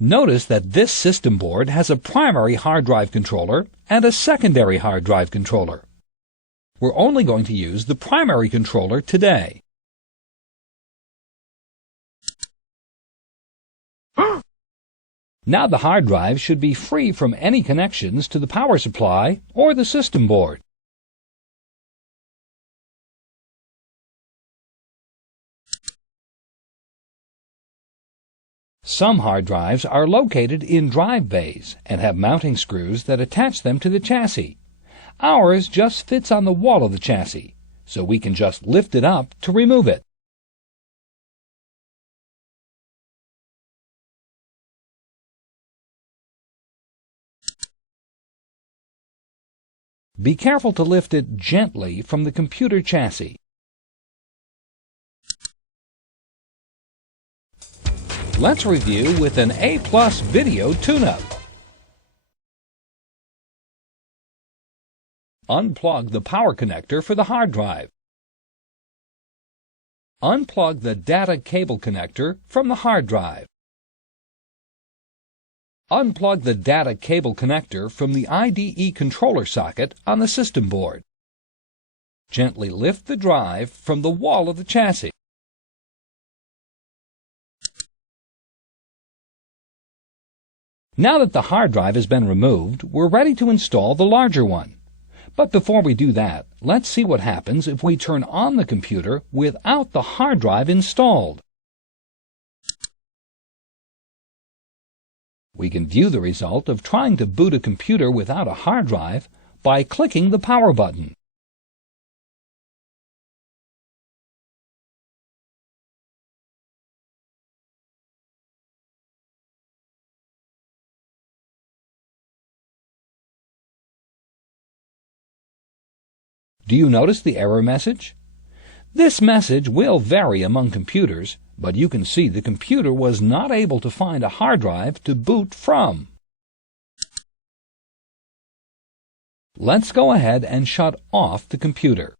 Notice that this system board has a primary hard drive controller and a secondary hard drive controller. We're only going to use the primary controller today. Now the hard drive should be free from any connections to the power supply or the system board. Some hard drives are located in drive bays and have mounting screws that attach them to the chassis. Ours just fits on the wall of the chassis, so we can just lift it up to remove it. Be careful to lift it gently from the computer chassis. Let's review with an A+ video tune-up. Unplug the power connector for the hard drive. Unplug the data cable connector from the hard drive. Unplug the data cable connector from the IDE controller socket on the system board. Gently lift the drive from the wall of the chassis. Now that the hard drive has been removed, we're ready to install the larger one. But before we do that, let's see what happens if we turn on the computer without the hard drive installed. We can view the result of trying to boot a computer without a hard drive by clicking the power button. Do you notice the error message? This message will vary among computers, but you can see the computer was not able to find a hard drive to boot from. Let's go ahead and shut off the computer.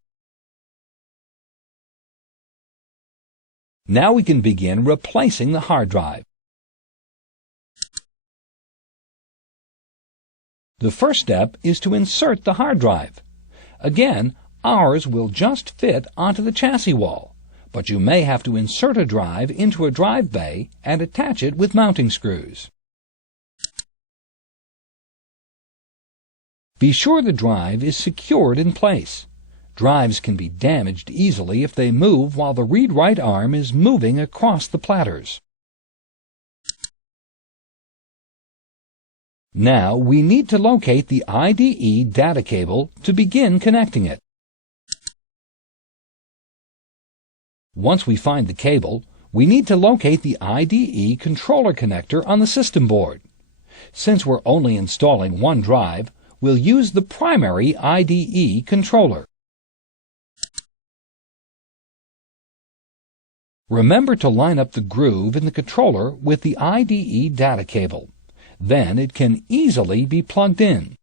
Now we can begin replacing the hard drive. The first step is to insert the hard drive. Again, ours will just fit onto the chassis wall, but you may have to insert a drive into a drive bay and attach it with mounting screws. Be sure the drive is secured in place. Drives can be damaged easily if they move while the read-write arm is moving across the platters. Now we need to locate the IDE data cable to begin connecting it. Once we find the cable, we need to locate the IDE controller connector on the system board. Since we're only installing one drive, we'll use the primary IDE controller. Remember to line up the groove in the controller with the IDE data cable. Then it can easily be plugged in.